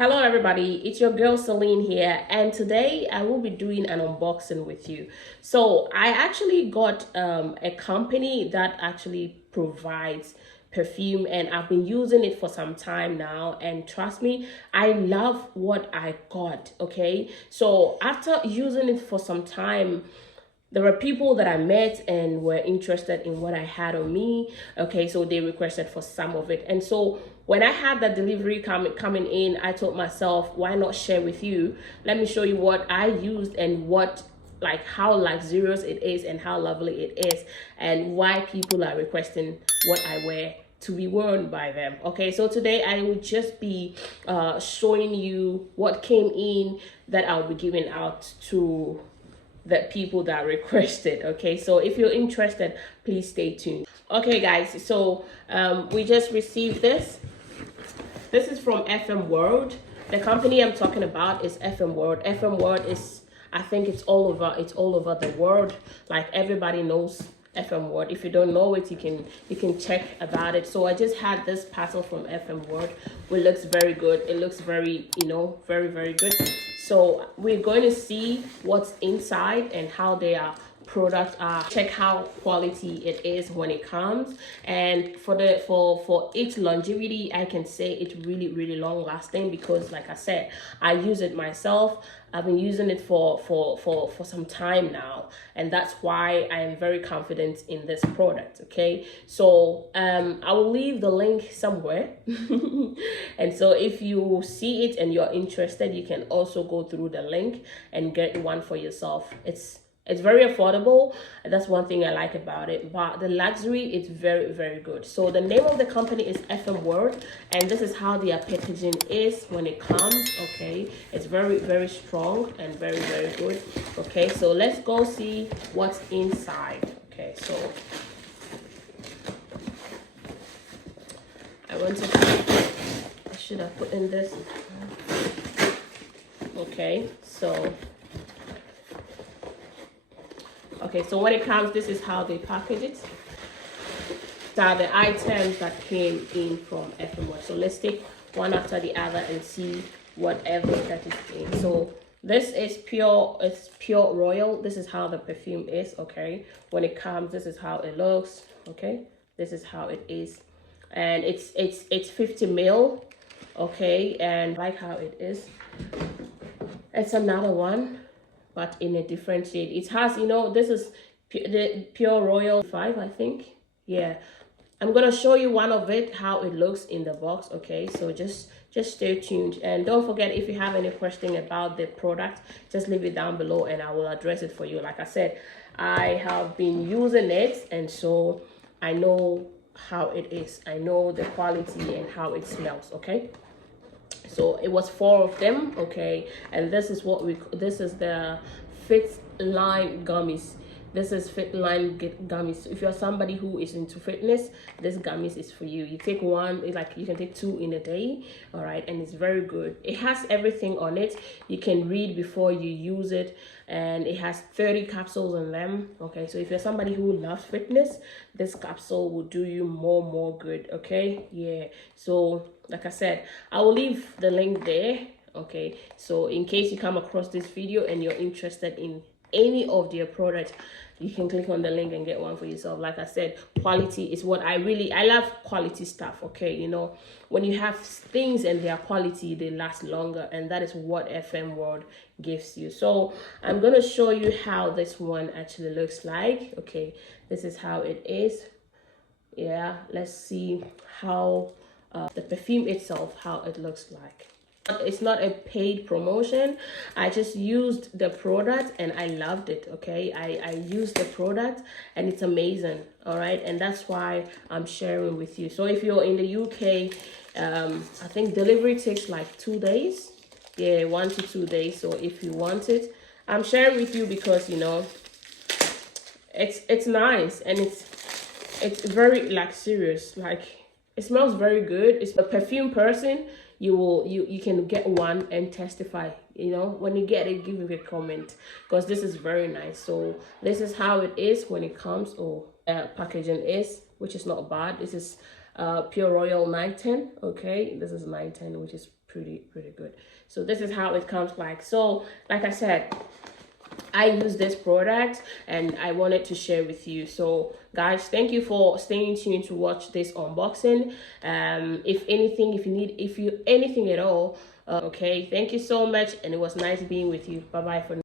Hello everybody, it's your girl Celine here, and today I will be doing an unboxing with you. So I actually got a company that actually provides perfume, and I've been using it for some time now, and trust me, I love what I got. Okay, so after using it for some time, there were people that I met and were interested in what I had on me. Okay, so they requested for some of it. And so when I had that delivery coming in, I told myself, why not share with you? Let me show you what I used and what, like, how luxurious it is and how lovely it is, and why people are requesting what I wear to be worn by them. Okay, so today I will just be showing you what came in that I'll be giving out to the people that requested. Okay, so if you're interested, please stay tuned. Okay guys, so we just received this is from FMWorld. The company I'm talking about is FMWorld. FMWorld is, I think it's all over the world. Like, everybody knows FMWorld. If you don't know it, you can check about it. So I just had this parcel from FMWorld, which looks very good. It looks very, very good. So we're going to see what's inside and how their products are. Check how quality it is when it comes, and for its longevity, I can say it's really long lasting, because like I said, I use it myself. I've been using it for some time now, and that's why I am very confident in this product. Okay, so I will leave the link somewhere and so if you see it and you're interested, you can also go through the link and get one for yourself. It's very affordable. That's one thing I like about it, but the luxury is very good. So the name of the company is FMWorld, and this is how their packaging is when it comes. Okay, it's very strong and very good. Okay, so let's go see what's inside. Okay, so I should have put in this. Okay, so when it comes, this is how they package it. These are the items that came in from FMWorld. So let's take one after the other and see whatever that is in. So this is pure royal. This is how the perfume is. Okay, when it comes, this is how it looks. Okay, this is how it is, and it's 50 ml. Okay, and I like how it is. It's another one, but in a different shade. It has, this is the pure royal 5, I think. Yeah, I'm gonna show you one of it, how it looks in the box. Okay, so just stay tuned, and don't forget, if you have any question about the product, just leave it down below and I will address it for you. Like I said, I have been using it, and so I know how it is. I know the quality and how it smells. Okay, so it was 4 of them. Okay, and this is this is the Fit Line gummies. This is Fit Line gummies. If you're somebody who is into fitness, this gummies is for you. You take one, like you can take 2 in a day. All right, and it's very good. It has everything on it. You can read before you use it, and it has 30 capsules in them. Okay, so if you're somebody who loves fitness, this capsule will do you more good. Okay, yeah. So like I said, I will leave the link there. Okay, so in case you come across this video and you're interested in any of their products, you can click on the link and get one for yourself. Like I said, quality is what I love. Quality stuff. Okay, when you have things and their quality, they last longer, and that is what FMWorld gives you. So I'm gonna show you how this one actually looks like. Okay, this is how it is. Yeah, let's see how the perfume itself, how it looks like. It's not a paid promotion. I just used the product and I loved it. Okay, I used the product and it's amazing. All right, and that's why I'm sharing with you. So if you're in the UK, I think delivery takes like 2 days. Yeah, 1 to 2 days. So if you want it, I'm sharing with you because it's nice, and it's very luxurious. Like, it smells very good. It's a perfume person. You can get one and testify. When you get it, give me a comment, because this is very nice. So this is how it is when it comes, or packaging is, which is not bad. This is pure royal 910. Okay, this is 910, which is pretty good. So this is how it comes like. So like I said, I use this product and I wanted to share with you. So guys, thank you for staying tuned to watch this unboxing. If anything, if you anything at all, okay, thank you so much, and it was nice being with you. Bye bye for now.